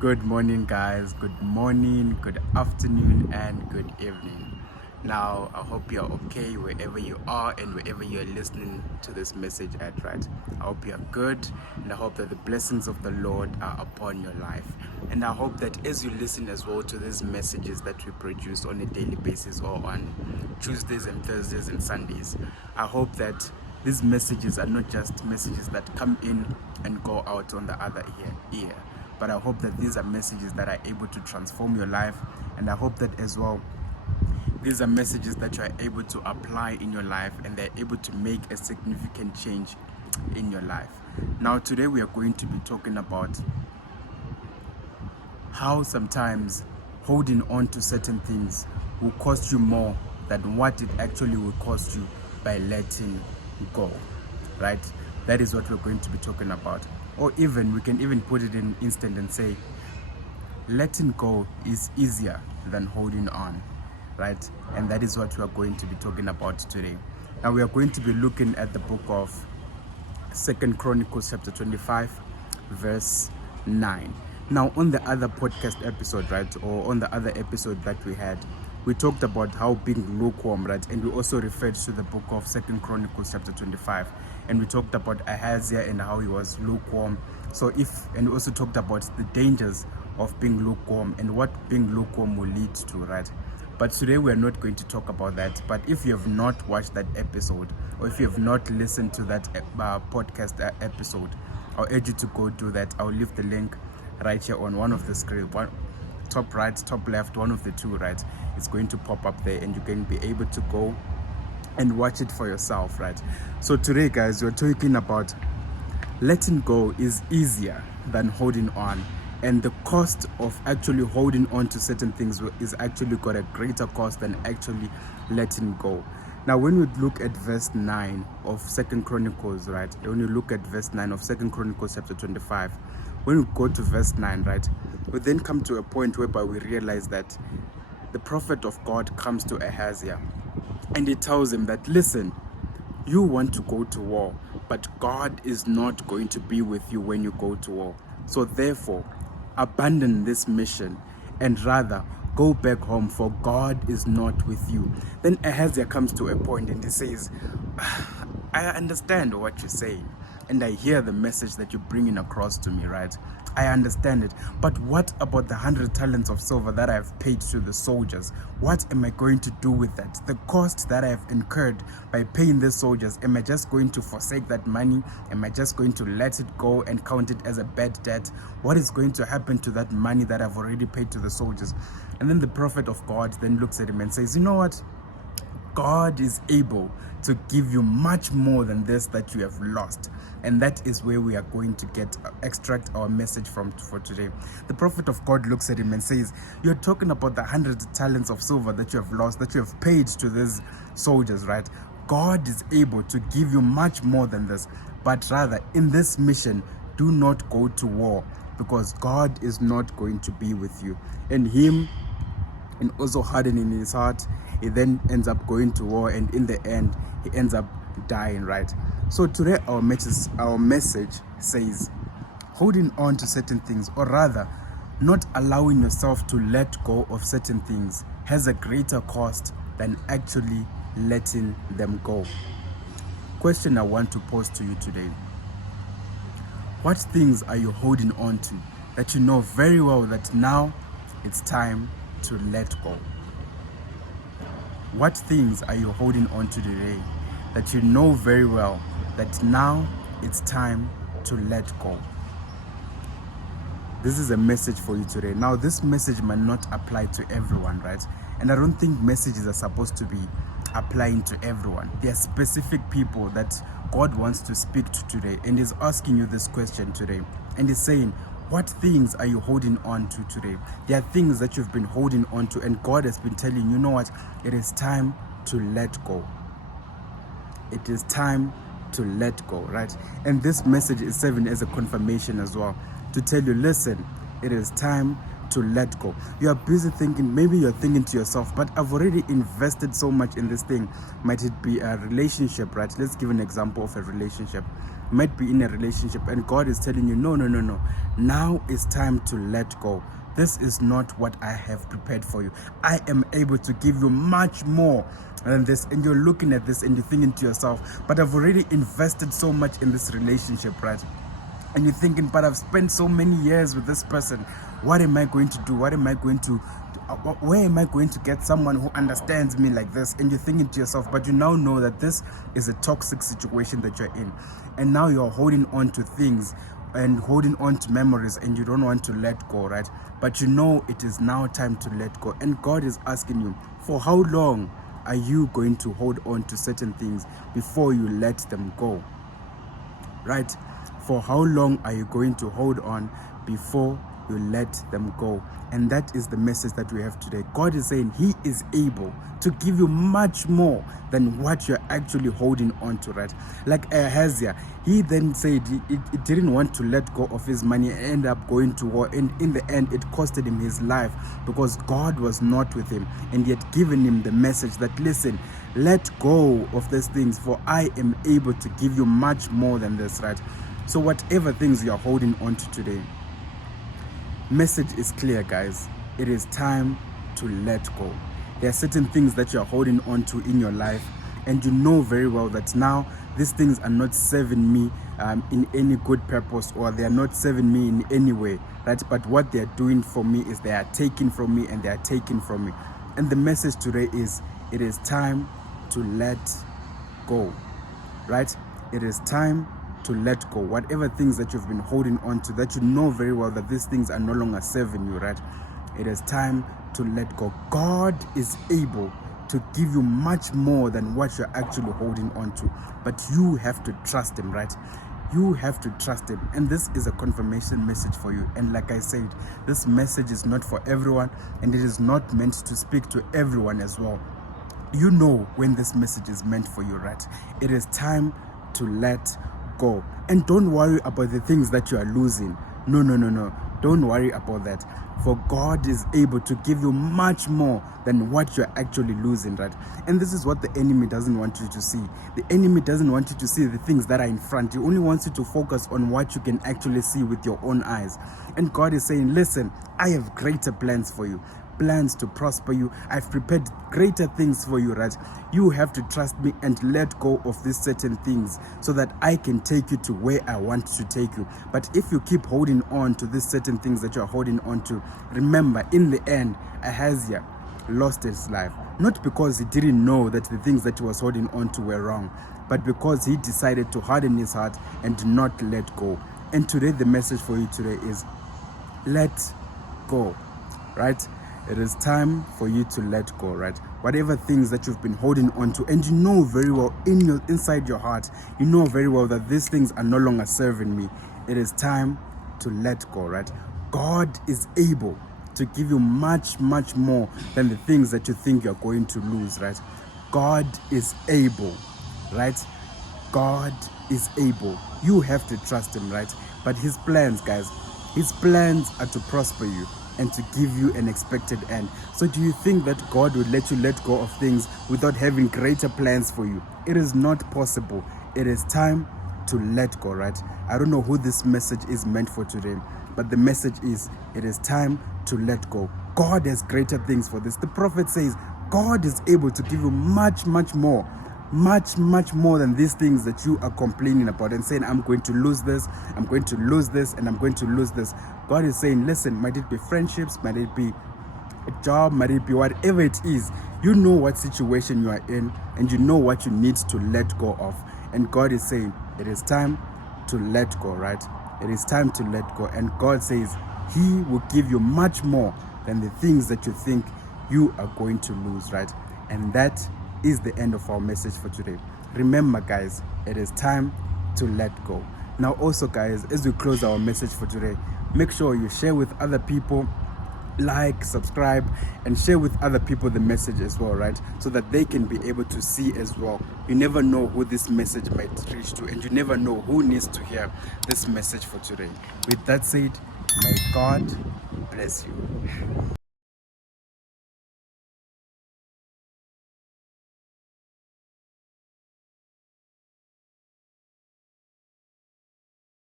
Good morning, guys. Good morning, good afternoon, and good evening. Now, I hope you're okay wherever you are and wherever you're listening to this message at, right? I hope you're good, and I hope that the blessings of the Lord are upon your life. And I hope that as you listen as well to these messages that we produce on a daily basis or on Tuesdays and Thursdays and Sundays, I hope that these messages are not just messages that come in and go out on the other ear, but I hope that these are messages that are able to transform your life, and I hope that as well these are messages that you are able to apply in your life and they're able to make a significant change in your life. Now, today we are going to be talking about how sometimes holding on to certain things will cost you more than what it actually will cost you by letting go, right? That is what we're going to be talking about. Or even, we can even put it in instant and say, letting go is easier than holding on, right? And that is what we are going to be talking about today. Now we are going to be looking at the book of Second Chronicles chapter 25 verse 9. Now on the other podcast episode, right, or on the other episode that we had, we talked about how being lukewarm, right, and we also referred to the book of Second Chronicles chapter 25, and we talked about Ahaziah and how he was lukewarm. And we also talked about the dangers of being lukewarm and what being lukewarm will lead to, right? But today we are not going to talk about that. But if you have not watched that episode, or if you have not listened to that podcast episode, I'll urge you to go do that. I'll leave the link right here on one of the screens, one top right, top left, one of the two, right? It's going to pop up there, and you can be able to go and watch it for yourself, right? So today, guys, we're talking about letting go is easier than holding on, and the cost of actually holding on to certain things is actually got a greater cost than actually letting go. Now when we look at verse 9 of Second Chronicles, right, when you look at verse 9 of Second Chronicles chapter 25, when we go to verse 9, right, we then come to a point whereby we realize that the prophet of God comes to Ahaziah and he tells him that, listen, you want to go to war, but God is not going to be with you when you go to war. So therefore, abandon this mission and rather go back home, for God is not with you. Then Ahaziah comes to a point and he says, I understand what you're saying, and I hear the message that you're bringing across to me, right? I understand it. But what about the 100 talents of silver that I have paid to the soldiers? What am I going to do with that? The cost that I have incurred by paying the soldiers, am I just going to forsake that money? Am I just going to let it go and count it as a bad debt? What is going to happen to that money that I've already paid to the soldiers? And then the prophet of God then looks at him and says, you know what? God is able to give you much more than this that you have lost. And that is where we are going to extract our message from for today. The prophet of God looks at him and says, you're talking about the 100 talents of silver that you have lost, that you have paid to these soldiers, right? God is able to give you much more than this. But rather, in this mission, do not go to war, because God is not going to be with you. And also hardening his heart, he then ends up going to war, and in the end he ends up dying, right? So today our message says, holding on to certain things, or rather not allowing yourself to let go of certain things, has a greater cost than actually letting them go. Question I want to pose to you today: what things are you holding on to that you know very well that now it's time to let go? What things are you holding on to today that you know very well that now it's time to let go? This is a message for you today. Now, this message might not apply to everyone, right? And I don't think messages are supposed to be applying to everyone. There are specific people that God wants to speak to today, and is asking you this question today. And is saying, what things are you holding on to today? There are things that you've been holding on to, and God has been telling you, you know what? It is time to let go. It is time to let go, right? And this message is serving as a confirmation as well, to tell you, listen, it is time to let go. You are busy thinking, maybe you're thinking to yourself, but I've already invested so much in this thing. Might it be a relationship, right? Let's give an example of a relationship. You might be in a relationship and God is telling you, no. Now it's time to let go. This is not what I have prepared for you. I am able to give you much more than this. And you're looking at this and you're thinking to yourself, but I've already invested so much in this relationship, right? And you're thinking, but I've spent so many years with this person. What am I going to do? Where am I going to get someone who understands me like this? And you're thinking to yourself, but you now know that this is a toxic situation that you're in. And now you're holding on to things and holding on to memories, and you don't want to let go, right? But you know it is now time to let go. And God is asking you, for how long are you going to hold on to certain things before you let them go? Right? For how long are you going to hold on before you let them go? And that is the message that we have today. God is saying He is able to give you much more than what you're actually holding on to, right? Like Ahaziah, he then said he didn't want to let go of his money and end up going to war. And in the end, it costed him his life because God was not with him. And he had given him the message that, listen, let go of these things, for I am able to give you much more than this, right? So whatever things you're holding on to today, message is clear, guys. It is time to let go. There are certain things that you're holding on to in your life, and you know very well that now these things are not serving me in any good purpose, or they are not serving me in any way, right? But what they are doing for me is they are taking from me, and they are taking from me. And the message today is, it is time to let go, right? It is time to let go. Whatever things that you've been holding on to, that you know very well that these things are no longer serving you, right? It is time to let go. God is able to give you much more than what you're actually holding on to, but you have to trust Him, right? You have to trust Him. And this is a confirmation message for you. And like I said, this message is not for everyone, and it is not meant to speak to everyone as well. You know when this message is meant for you, right? It is time to let go. And don't worry about the things that you are losing. No. Don't worry about that. For God is able to give you much more than what you're actually losing, right? And this is what the enemy doesn't want you to see. The enemy doesn't want you to see the things that are in front. He only wants you to focus on what you can actually see with your own eyes. And God is saying, listen, I have greater plans for you. Plans to prosper you. I've prepared greater things for you, right? You have to trust me and let go of these certain things so that I can take you to where I want to take you. But if you keep holding on to these certain things that you're holding on to, remember, in the end, Ahaziah lost his life. Not because he didn't know that the things that he was holding on to were wrong, but because he decided to harden his heart and not let go. And today, the message for you today is, let go, right? It is time for you to let go, right? Whatever things that you've been holding on to, and you know very well inside your heart, you know very well that these things are no longer serving me. It is time to let go, right? God is able to give you much more than the things that you think you're going to lose, right? God is able, right? God is able. You have to trust Him, right? But His plans, guys, His plans are to prosper you and to give you an expected end. So do you think that God would let you let go of things without having greater plans for you? It is not possible. It is time to let go, right? I don't know who this message is meant for today, but the message is, it is time to let go. God has greater things for this. The prophet says God is able to give you much more than these things that you are complaining about and saying, I'm going to lose this, I'm going to lose this, and I'm going to lose this. God is saying, listen, might it be friendships, might it be a job, might it be whatever it is, you know what situation you are in, and you know what you need to let go of. And God is saying, it is time to let go, right? It is time to let go. And God says He will give you much more than the things that you think you are going to lose, right? And that is the end of our message for today. Remember, guys, it is time to let go. Now also, guys, as we close our message for today, make sure you share with other people, like, subscribe, and share with other people the message as well, right? So that they can be able to see as well. You never know who this message might reach to, and you never know who needs to hear this message for today. With that said, may God bless you.